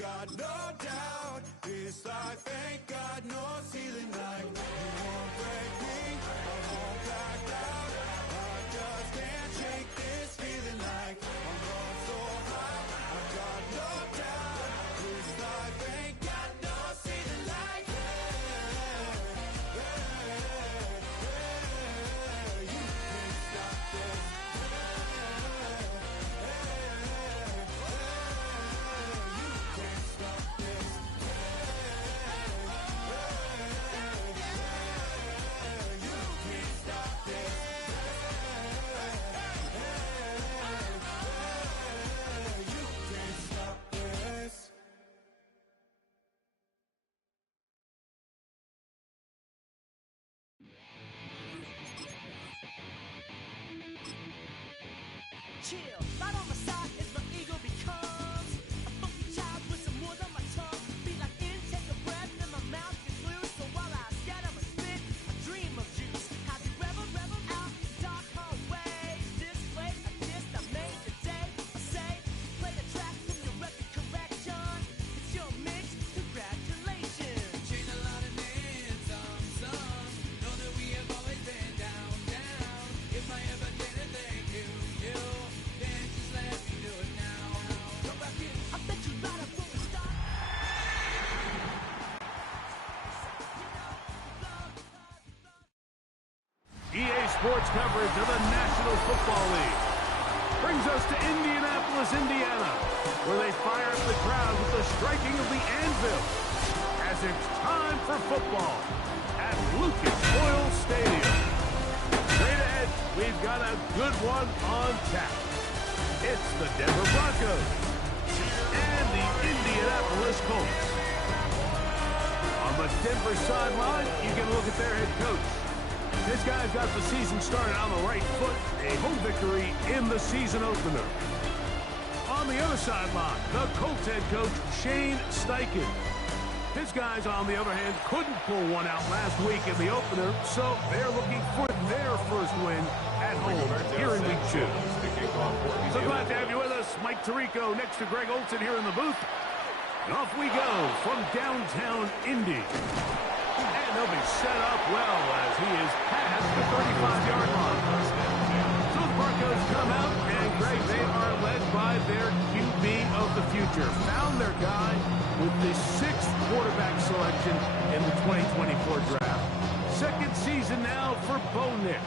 got no doubt. This life ain't got no ceiling like you won't break me, I won't back down. I just can't shake this feeling like I'm going so high. I got no doubt. This life ain't got no ceiling like you can't stop this. Chill, right on my side as my ego becomes a funky child with some words on my tongue. Be like intake a breath and my mouth gets loose. So while I scatter my spit, I dream of juice. Have you rebel out the dark hallways? This place I just I made today. I say, play the track from your record collection. It's your mix, congratulations. Change a lot of names, some know that we have always been down. If I ever did a thank you, then just let me do it now. Go back in, I bet you light up when we start. EA Sports coverage of the National Football League brings us to Indianapolis, Indiana, where they fire up the crowd with the striking of the anvil as it's time for football at Lucas Oil Stadium. Straight ahead, we've got a good one on tap. It's the Denver Broncos and the Indianapolis Colts. On the Denver sideline, you can look at their head coach. This guy's got the season started on the right foot, a home victory in the season opener. On the other sideline, the Colts head coach, Shane Steichen. His guys, on the other hand, couldn't pull one out last week in the opener, so they're looking for their first win at home here in Week 2. So glad to have you with us. Mike Tirico next to Greg Olson here in the booth. And off we go from downtown Indy. And they'll be set up well as he is past the 35-yard line. So the Broncos come out, and Greg, they are led by their QB of the future. Found their guy with the 6th quarterback selection in the 2024 draft. Second season now for Bo Nix.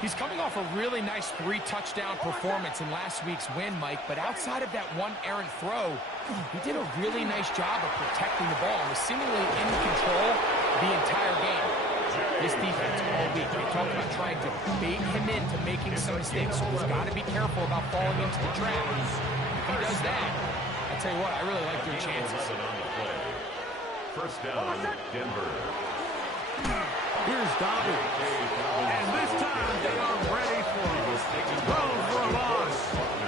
He's coming off a really nice 3-touchdown performance in last week's win, Mike, but outside of that one errant throw, he did a really nice job of protecting the ball and was seemingly in control the entire game. This defense all week, they talked about trying to bait him into making some mistakes, so he's got to be careful about falling into the trap. If he does that, I tell you what, I really like their chances. First down, Denver. Here's Dobbins. And this time they are ready for him. Throw for a loss.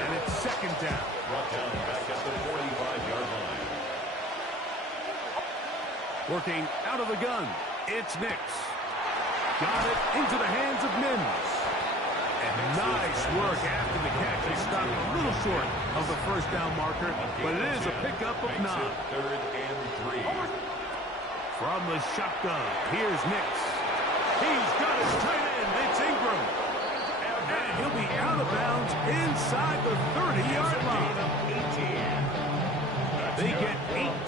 And it's second down. Brought down back at the 45-yard line. Working out of the gun, it's Nix. Got it into the hands of Mims. And nice work after the catch. He stopped a little short of the first down marker, but it is a pickup of 9. Third and 3. From the shotgun, here's Nix. He's got his tight end. It's Ingram. And he'll be out of bounds inside the 30-yard line. They get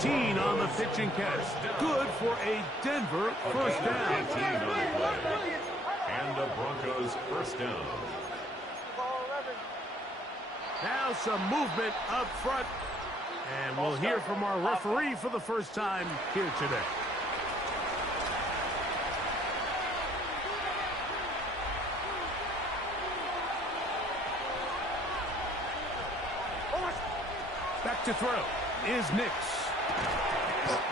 18 on the pitch and catch. Good for a Denver first down. And the Broncos first down. Now some movement up front. And we'll hear from our referee for the first time here today. Back to throw is Nix.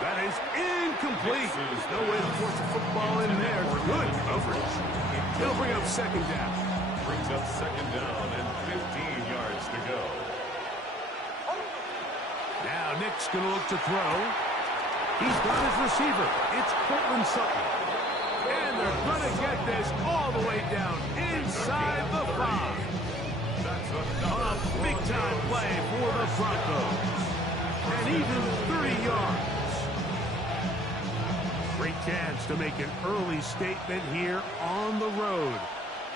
That is incomplete. There's no way to force a football in there. Good coverage. They'll bring up second down. Brings up second down and 15 yards to go. Now Nick's going to look to throw. He's got his receiver. It's Cortland Sutton. And they're going to get this all the way down inside the 5. A big-time play for the Broncos. And even chance to make an early statement here on the road.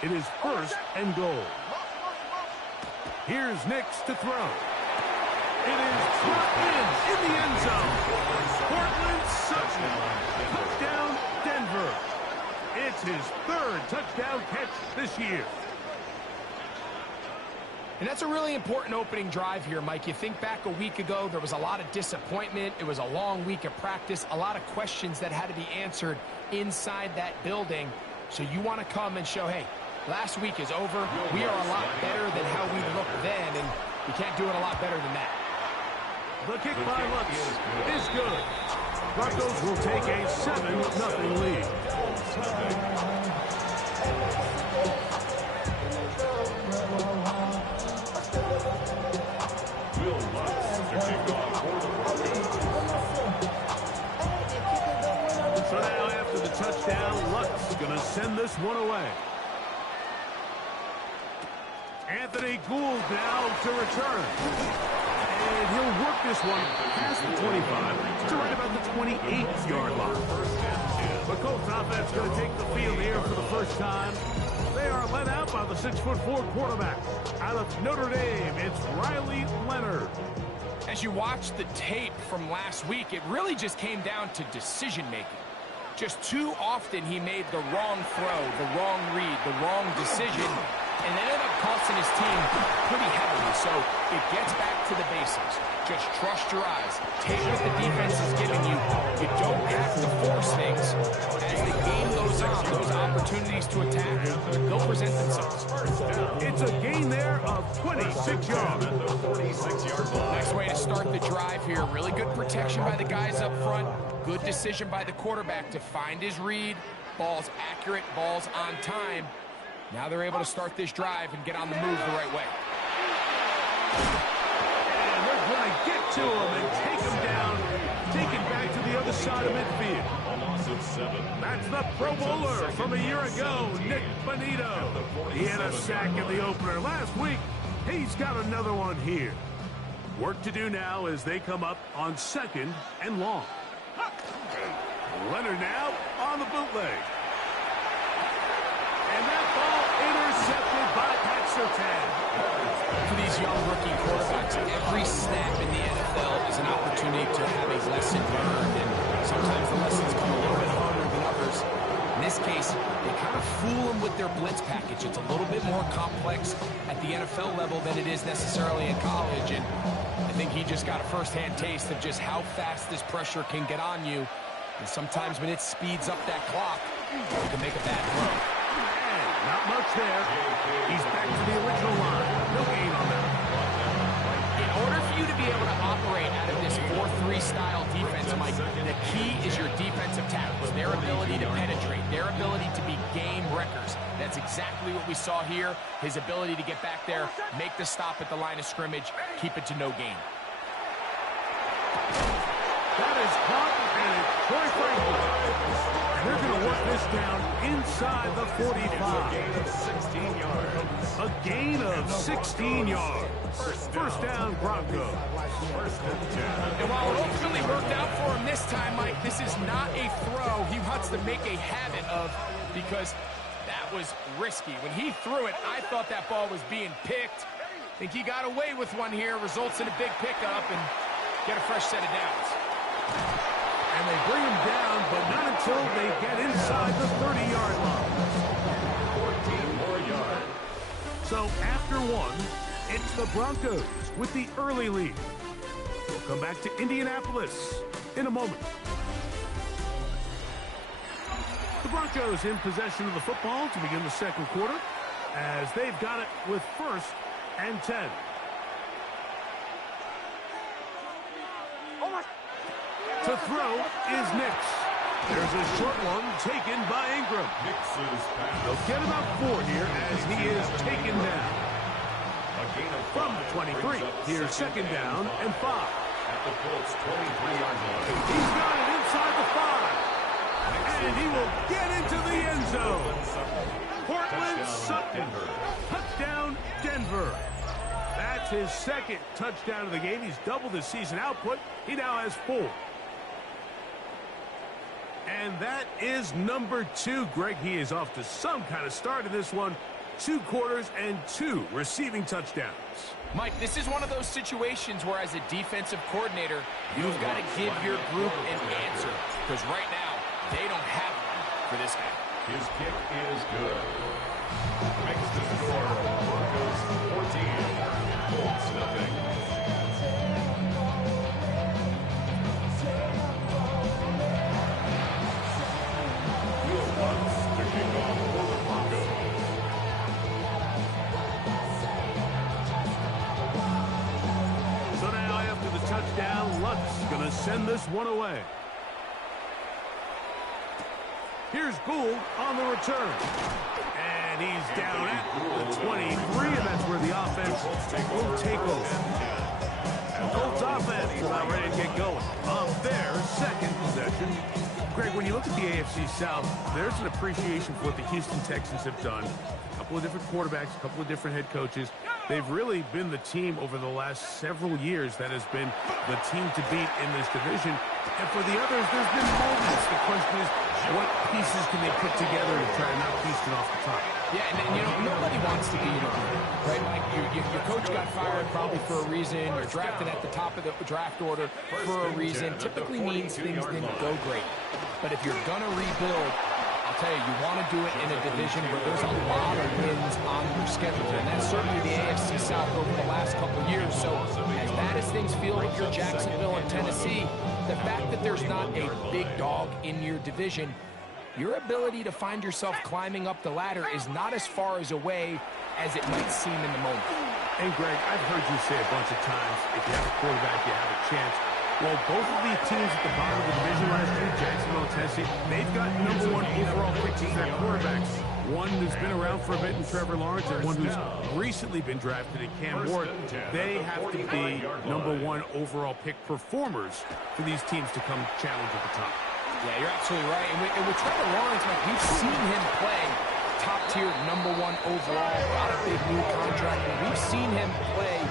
It is first and goal. Here's Nix to throw. It is brought in the end zone. Portland Sutton. Touchdown, Denver. It's his third touchdown catch this year. And that's a really important opening drive here, Mike. You think back a week ago, there was a lot of disappointment. It was a long week of practice, a lot of questions that had to be answered inside that building. So you want to come and show, hey, last week is over. We are a lot better than how we looked then, and you can't do it a lot better than that. The kick by Lutz is good. Broncos will take a 7-0 lead. Will Lutz to kick off for the Broncos. So now after the touchdown, Lutz is going to send this one away. Anthony Gould now to return. And he'll work this one past the 25 to right about the 28-yard line. The Colts offense going to take the field here for the first time. They are led out by the 6'4" quarterback. Out of Notre Dame, it's Riley Leonard. As you watch the tape from last week, it really just came down to decision-making. Just too often he made the wrong throw, the wrong read, the wrong decision, and it ended up costing his team pretty heavily. So it gets back to the basics. Just trust your eyes. Take what the defense is giving you. You don't have to force things. As the game goes on, those opportunities to attack, they'll present themselves. It's a gain there of 26 yards. Nice way to start the drive here. Really good protection by the guys up front. Good decision by the quarterback to find his read. Ball's accurate, ball's on time. Now they're able to start this drive and get on the move the right way. And they're going to get to him and take him down. Take it back to the other side of midfield. A loss of 7. That's the Pro Bowler from a year ago, Nick Bonito. He had a sack in the opener last week. He's got another one here. Work to do now as they come up on 2nd and long. Leonard now on the bootleg. And that ball intercepted by Pat Surtain. For these young rookie quarterbacks, every snap in the NFL is an opportunity to have a lesson learned, and sometimes the lessons come a little bit harder than others. In this case, they kind of fool them with their blitz package. It's a little bit more complex at the NFL level than it is necessarily in college, and I think he just got a first-hand taste of just how fast this pressure can get on you. And sometimes when it speeds up that clock, you can make a bad throw. And not much there. He's back to the original line. No gain on that. In order for you to be able to operate out of this 4-3 style defense, Mike, the key is your defensive tackles, their ability to penetrate, their ability to be game wreckers. That's exactly what we saw here. His ability to get back there, make the stop at the line of scrimmage, keep it to no gain. That is caught, and it's Troy Franklin. And they're going to work this down inside the 45. A gain of 16 yards. First down, Broncos. And while it ultimately worked out for him this time, Mike, this is not a throw he wants to make a habit of, because that was risky. When he threw it, I thought that ball was being picked. I think he got away with one here, results in a big pickup, and get a fresh set of downs. And they bring him down, but not until they get inside the 30-yard line. 14 more yards. So after one, it's the Broncos with the early lead. We'll come back to Indianapolis in a moment. The Broncos in possession of the football to begin the second quarter, as they've got it with 1st and 10. To throw is Nix. There's a short one taken by Ingram. Nix's pass. They'll get about 4 here as he is taken down. A gain of From the 23, here's 2nd down and 5. At the Colts 23-yard line. He's got it inside the 5. And he will get into the end zone. Portland Sutton. Touchdown, Denver. That's his 2nd touchdown of the game. He's doubled his season output. He now has 4. And that is number 2. Greg, he is off to some kind of start in this one. 2 quarters and 2 receiving touchdowns. Mike, this is one of those situations where as a defensive coordinator, you've got to give your group an answer. Because right now, they don't have one for this guy. His kick is good. Makes the score Broncos 14, Colts nothing. Will Lutz to kick off for the Broncos. So now after the touchdown, Lutz going to send this one away. Here's Gould on the return. And he's down at the 23, and that's where the offense will take over. The Colts offense is about ready to get going on their second possession. Greg, when you look at the AFC South, there's an appreciation for what the Houston Texans have done. A couple of different quarterbacks, a couple of different head coaches. They've really been the team over the last several years that has been the team to beat in this division. And for the others, there's been moments. The question is, what pieces can they put together to try to knock Houston off the top? Yeah, and you know, nobody wants to be in a hurry, right? Like, your coach got fired probably for a reason. You're drafted at the top of the draft order for a reason. Typically means things didn't go great. But if you're going to rebuild, I'll tell you, you want to do it in a division where there's a lot of wins on your schedule. And that's certainly the AFC South over the last couple of years. So as bad as things feel with your Jacksonville and Tennessee, the fact that there's not a big dog in your division, your ability to find yourself climbing up the ladder is not as far as away as it might seem in the moment. And Greg, I've heard you say a bunch of times, if you have a quarterback, you have a chance. Well, both of the teams at the bottom of the division last year, Jacksonville and Tennessee, they've got number 1 overall picks as their quarterbacks. One who's been around for a bit in Trevor Lawrence, and one who's recently been drafted in Cam Ward. They have to be number 1 overall pick performers for these teams to come challenge at the top. Yeah, you're absolutely right. And with Trevor Lawrence, Mike, we've seen him play top-tier number 1 overall, got a big new contract, and we've seen him play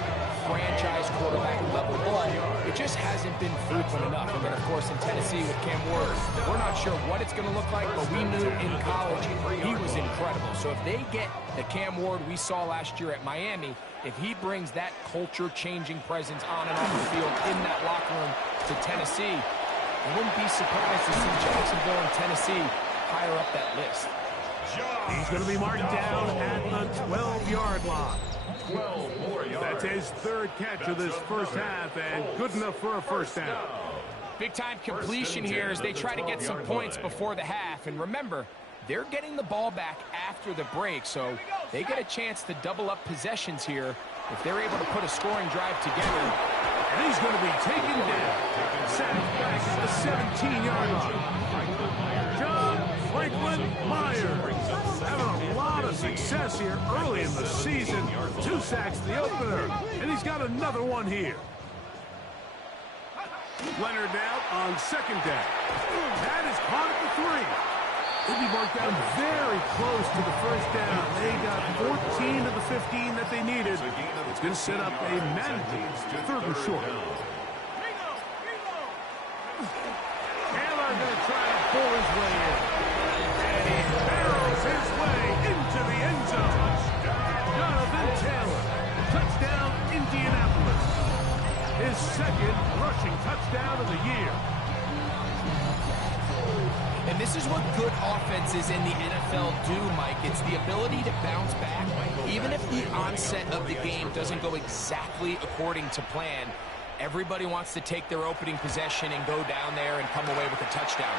franchise quarterback level ball. It just hasn't been frequent enough. And then, of course, in Tennessee with Cam Ward, we're not sure what it's going to look like, but we knew in college he was incredible. So if they get the Cam Ward we saw last year at Miami, if he brings that culture-changing presence on and off the field in that locker room to Tennessee, I wouldn't be surprised to see Jacksonville and Tennessee higher up that list. He's going to be marked down at the 12-yard line. 12 more yards. That's his 3rd catch of this first half, and good enough for a first down. Big-time completion here as they try to get some points before the half. And remember, they're getting the ball back after the break, so they get a chance to double up possessions here if they're able to put a scoring drive together. And he's going to be taken down. Sacked back at the 17-yard line. John Franklin Myers having a lot of success here early in the season. 2 sacks the opener, and he's got another one here. Leonard now on 2nd down. That is caught at the 3. They'll be marked down very close to the first down. They got 14 of the 15 that they needed. It's going to set up a Madden 3rd and short. Taylor going to try to pull his way in. And he barrels his way into the end zone. Jonathan Taylor, touchdown Indianapolis. His 2nd rushing touchdown of the year. And this is what good offenses in the NFL do, Mike. It's the ability to bounce back, even if the onset of the game doesn't go exactly according to plan. Everybody wants to take their opening possession and go down there and come away with a touchdown.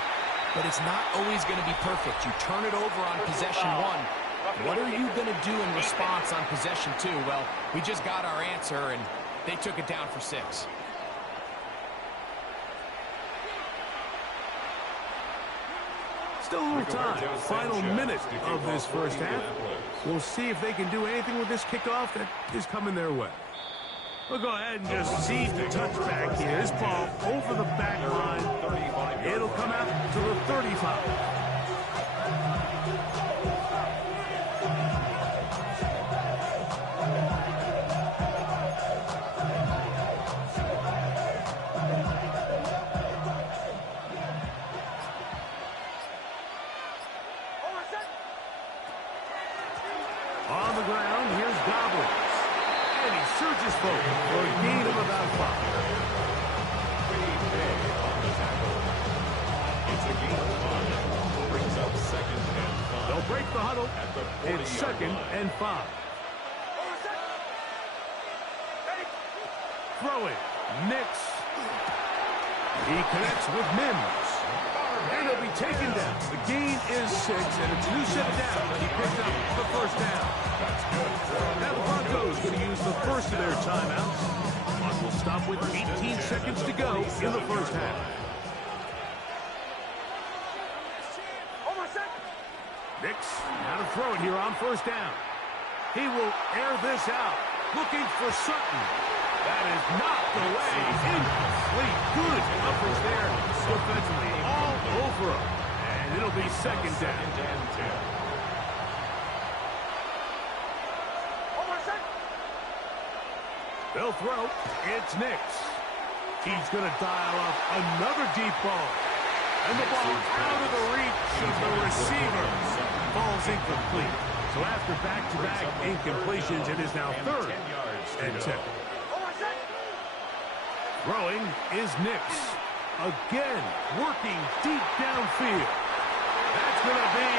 But it's not always going to be perfect. You turn it over on possession 1. What are you going to do in response on possession 2? Well, we just got our answer, and they took it down for 6. Still a little time. Final minute of this first half. We'll see if they can do anything with this kickoff that is coming their way. We'll go ahead and just see the touchback here. This ball over the back line. It'll come out to the 35. go. It's 2nd and 5. Throwing. Nix. He connects with Mims. And he'll be taken down. The gain is 6, and it's a new set of downs. He picked up the first down. Now the Broncos going to use the first of their timeouts. Clock will stop with 18 seconds to go in the first half. Nix, now to throw it here on first down. He will air this out, looking for Sutton. That is knocked away. Incomplete. Good coverage there defensively. All over him. And it'll be 2nd down. They'll throw. It's Nix. He's going to dial up another deep ball. And the ball out of the reach of the receiver. Ball's incomplete. So after back-to-back incompletions, it is now 3rd and 10. Throwing is Nix. Again, working deep downfield. That's going to be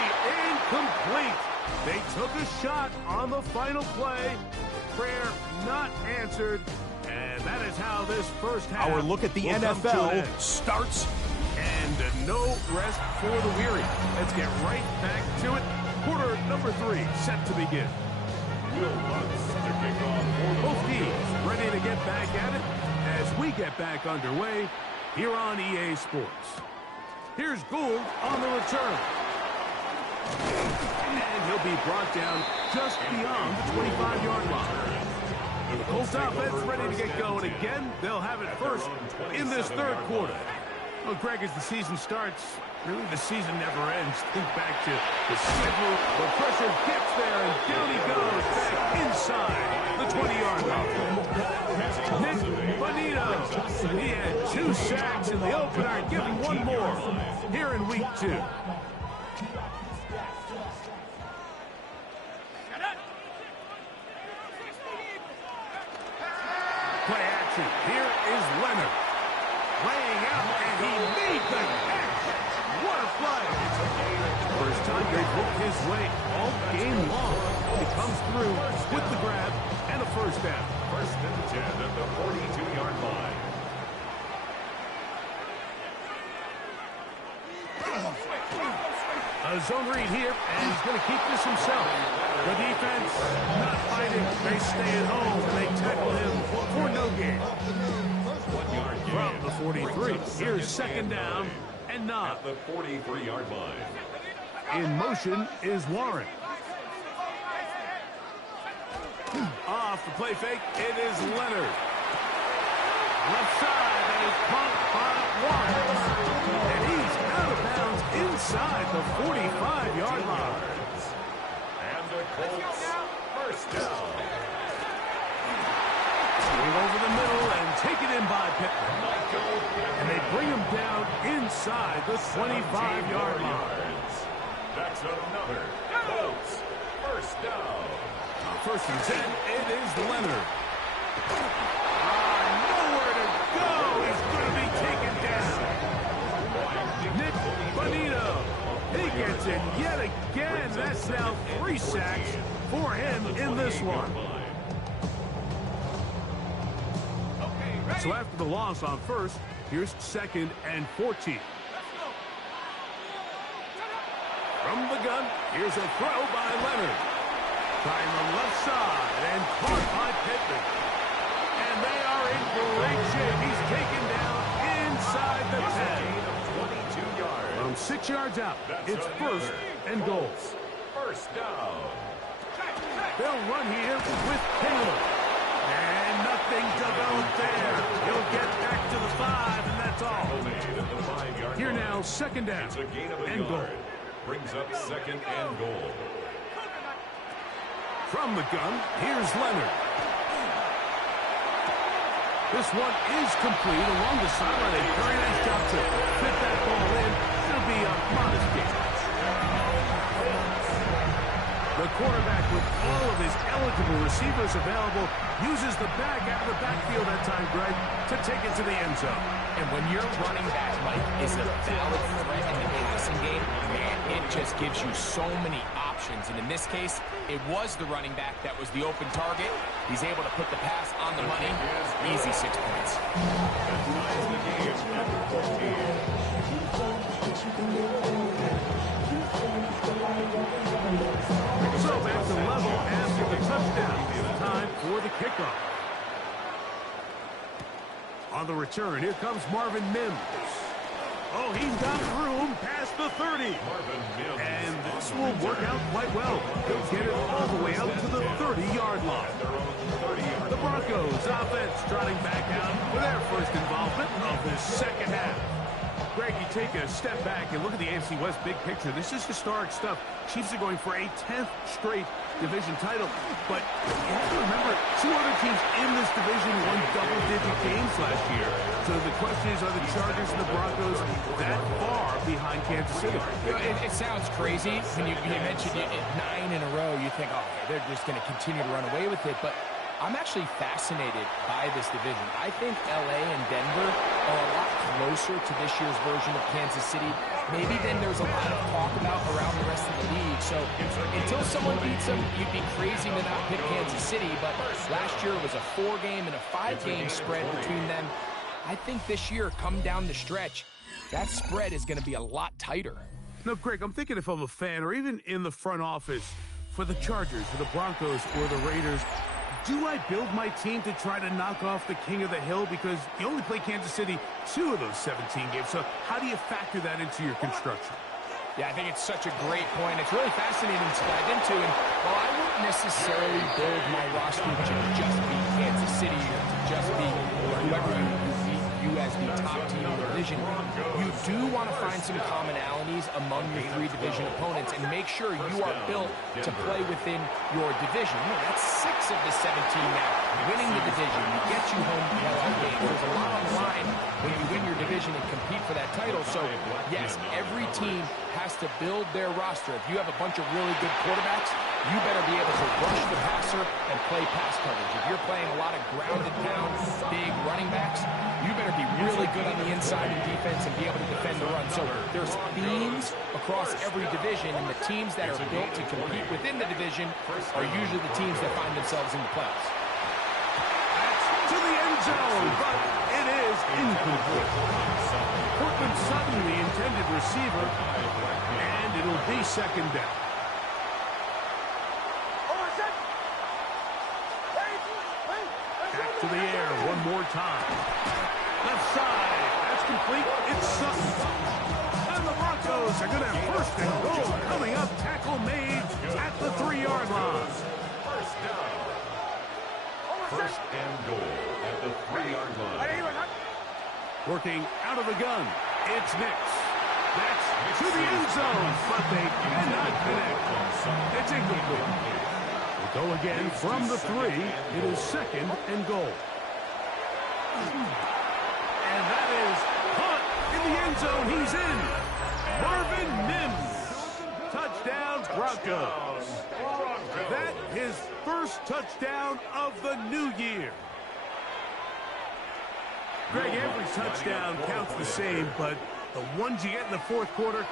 incomplete. They took a shot on the final play. Prayer not answered. And that is how this first half Our look at the NFL starts. And no rest for the weary. Let's get right back to it. Quarter number 3 set to begin. Both teams ready to get back at it as we get back underway here on EA Sports. Here's Gould on the return. And he'll be brought down just beyond the 25-yard line. The Colts offense ready to get going again. They'll have it first in this 3rd quarter. Well, Greg, as the season starts, really the season never ends. Think back to the schedule. The pressure gets there, and down he goes back inside the 20-yard line. Nick Bonito. He had 2 sacks in the opener and giving 1 more here in week 2. Play action. Here is Leonard. Laying out, and he made the catch. What a play. First time they've worked his way all game long. He comes through with the grab and a first down. 1st and 10 at the 42-yard line. A zone read here, and he's going to keep this himself. The defense not fighting. They stay at home, and they tackle him for no gain. 1-yard gain. From the 43. Here's 2nd down and 9. At the 43-yard line. In motion is Warren. Off the play fake, it is Leonard. Left side, and is caught by Warren. And he's out of bounds inside the 45-yard line. And the Colts, 1st down. Swing over the middle and take it in by Pittman. And they bring him down inside the 25-yard line. That's another Colts 1st down. 1st and 10, it is Leonard. Nowhere to go. He's going to be taken down. Nick Bonito. He gets it yet again. That's now 3 sacks for him in this one. So after the loss on 1st, here's 2nd and 14. From the gun, here's a throw by Leonard. Trying the left side and caught by Pittman. And they are in great shape. He's taken down inside the 10. 22 yards. From 6 yards out, it's 1st and goal. 1st down. They'll run here with Taylor. And nothing developed there. He'll get back to the 5, and that's all. Here now, 2nd down It's a gain of a and goal. yard. Brings up 2nd and goal. From the gun, here's Leonard. This one is complete along the sideline. A very nice job to fit that ball in. It'll be a modest gain. The quarterback with all of his eligible receivers available, uses the bag out of the backfield that time, Greg, to take it to the end zone. And when your running back, Mike, is a valid threat in the passing game, man, it just gives you so many options. And in this case, it was the running back that was the open target. He's able to put the pass on the money. Easy 6 points. So back to level after the touchdown. It's time for the kickoff. On the return, here comes Marvin Mims. Oh, he's got room past the 30. And this will work out quite well. He'll get it all the way out to the 30-yard line. The Broncos offense trotting back out for their first involvement of this second half. Greg, you take a step back and look at the AFC West big picture. This is historic stuff. Chiefs are going for a 10th straight division title. But you have to remember, two other teams in this division won double-digit games last year. So the question is, are the Chargers and the Broncos that far behind Kansas City? It sounds crazy. When you mentioned it 9 in a row, you think, oh, they're just going to continue to run away with it. But I'm actually fascinated by this division. I think LA and Denver are a lot closer to this year's version of Kansas City, maybe than there's a lot of talk about around the rest of the league. So until someone beats them, you'd be crazy to not pick Kansas City. But last year it was a 4-game and a 5-game spread between them. I think this year, come down the stretch, that spread is going to be a lot tighter. No, Greg, I'm thinking if I'm a fan or even in the front office for the Chargers, for the Broncos, or the Raiders, do I build my team to try to knock off the king of the hill? Because you only play Kansas City 2 of those 17 games. So how do you factor that into your construction? Yeah, I think it's such a great point. It's really fascinating to dive into. And while I won't necessarily build my roster to just be Kansas City or to just be whoever you as the top team in the division, you do want to find some commonalities among your 3 division opponents and make sure you are built to play within your division. That's 6 of the 17 now. Winning the division, you get you home playoff games. There's a lot on the line when you win your division and compete for that title. So, yes, every team has to build their roster. If you have a bunch of really good quarterbacks, you better be able to rush the passer and play pass coverage. If you're playing a lot of grounded down, big running backs, you better be really good on the inside in defense and be able to defend the run. So there's themes across every division, and the teams that are built to compete within the division are usually the teams that find themselves in the playoffs. That's to the end zone, but it is incomplete. Cortland Sutton, the intended receiver, and it'll be second down. Back to the air one more time. Left side, that's complete. It's Sutton. And the Broncos are going to have first and goal coming up. Tackle made at the 3-yard line. First and goal at the 3-yard line. Working out of the gun. It's Nix. That's to the end zone, but they cannot connect. It's incomplete. Go again from the 3. It is second and goal. And that is caught in the end zone. He's in. Marvin Mims. Touchdown, Broncos. That his first touchdown of the new year. Greg, every touchdown counts the same, but the ones you get in the fourth quarter,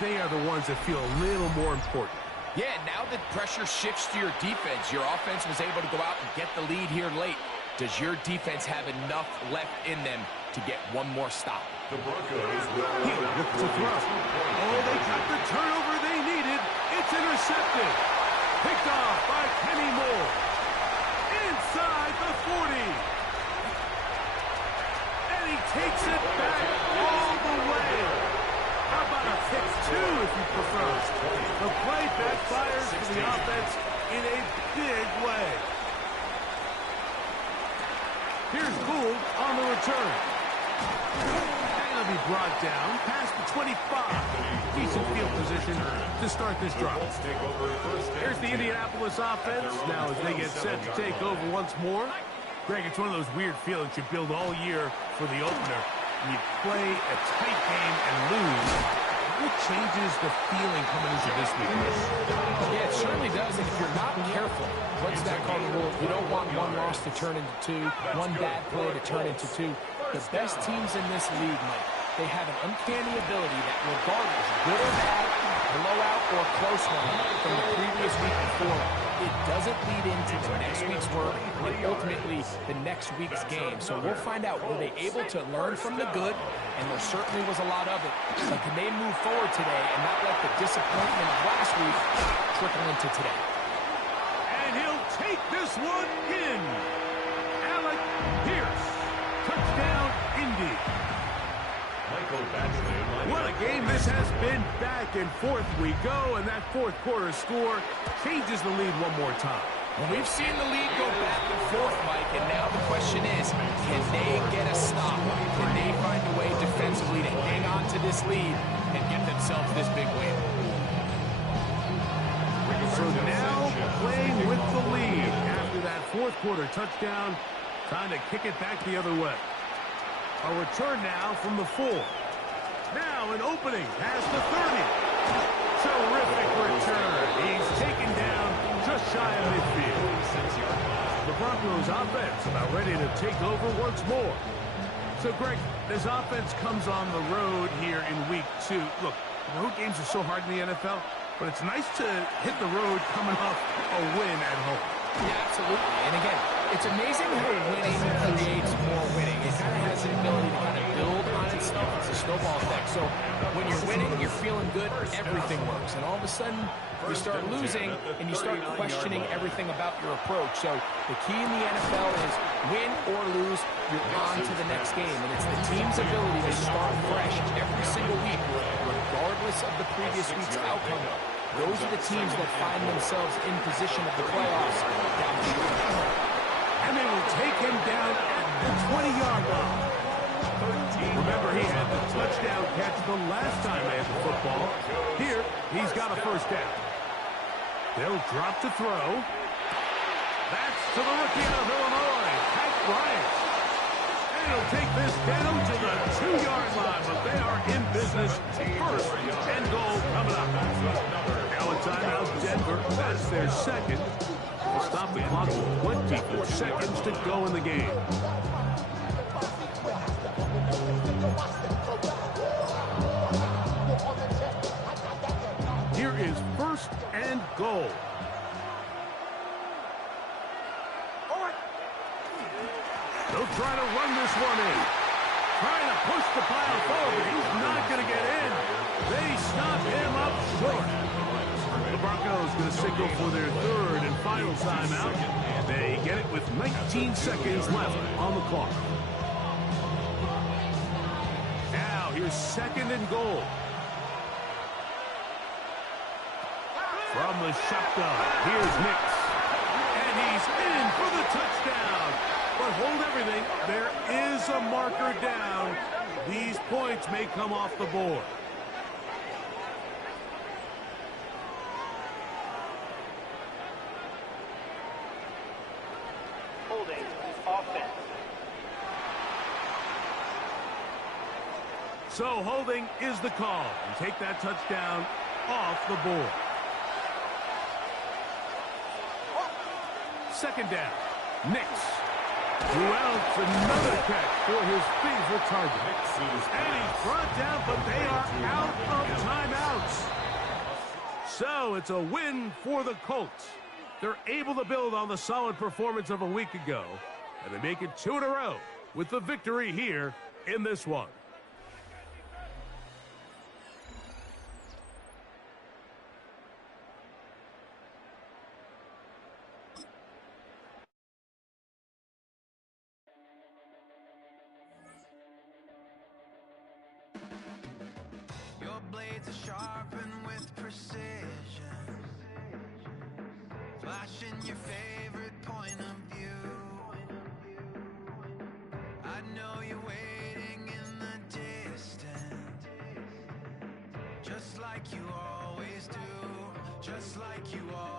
they are the ones that feel a little more important. Yeah, now that pressure shifts to your defense, your offense was able to go out and get the lead here late. Does your defense have enough left in them to get one more stop? The Broncos will look to throw. Oh, they got the turnover they needed. It's intercepted. Picked off by Kenny Moore. Inside the 40. And he takes it back all the way. How about a pick 2 if you prefer? The play backfires for the offense in a big way. Here's Gould on the return. And he'll be brought down past the 25. Decent field position to start this drive. Here's the Indianapolis offense. Now as they get set to take over once more. Greg, it's one of those weird feelings you build all year for the opener. And you play a tight game and lose. it changes the feeling coming into this week. Yeah, it certainly does, and if you're not careful, what's that called the rule? You don't want one loss to turn into two, one bad play to turn into two. The best teams in this league, Mike, they have an uncanny ability that regardless, good or bad, blowout or close one from the previous week before, it doesn't lead into the next week's work and ultimately the next week's game. So we'll find out, were they able to learn from the good? And there certainly was a lot of it. But can they move forward today and not let the disappointment of last week trickle into today? And he'll take this one in. Alec Pierce. Touchdown, Indy. What a game this has been. Back and forth we go, and that fourth quarter score changes the lead one more time. Well, we've seen the lead go back and forth, Mike, and now the question is, can they get a stop? Can they find a way defensively to hang on to this lead and get themselves this big win? So now playing with the lead after that fourth quarter touchdown, trying to kick it back the other way. A return now from the 4. Now an opening past the 30. Terrific return. He's taken down just shy of midfield. The Broncos offense about ready to take over once more. So, Greg, this offense comes on the road here in week 2. Look, road games are so hard in the NFL, but it's nice to hit the road coming off a win at home. Yeah, absolutely. And again, it's amazing how winning creates more winning. It kind of has an ability to kind of build on itself. It's a snowball effect. So when you're winning, you're feeling good, everything works. And all of a sudden, you start losing, and you start questioning everything about your approach. So the key in the NFL is win or lose, you're on to the next game. And it's the team's ability to start fresh every single week, regardless of the previous week's outcome. Those are the teams that find themselves in position of the playoffs down the stretch. And they will take him down at the 20-yard line. Remember, he had the touchdown catch the last time they had the football. Here, he's got a first down. They'll drop to throw. That's to the rookie out of Illinois, Pat Bryant. And he'll take this down to the 2-yard line, but they are in business. First and goal coming up. Now a timeout, Denver. That's their second. We'll stop the clock with 24 seconds to go in the game. Here is first and goal. They'll try to run this one in. Trying to push the pile forward, but he's not going to get in. They stop him up short. The Broncos going to signal for their third and final timeout. They get it with 19 seconds left on the clock. Now here's second and goal. From the shotgun, here's Nix. And he's in for the touchdown. But hold everything, there is a marker down. These points may come off the board. Holding offense. So holding is the call. And take that touchdown off the board. Second down, Nix. Wells, another catch for his favorite target. And he's brought down, but they are out of timeouts. So it's a win for the Colts. They're able to build on the solid performance of a week ago, and they make it 2 in a row with the victory here in this one. Your blades are sharpened with precision, flashing your favorite point of view. I know you're waiting in the distance, just like you always do, just like you always do.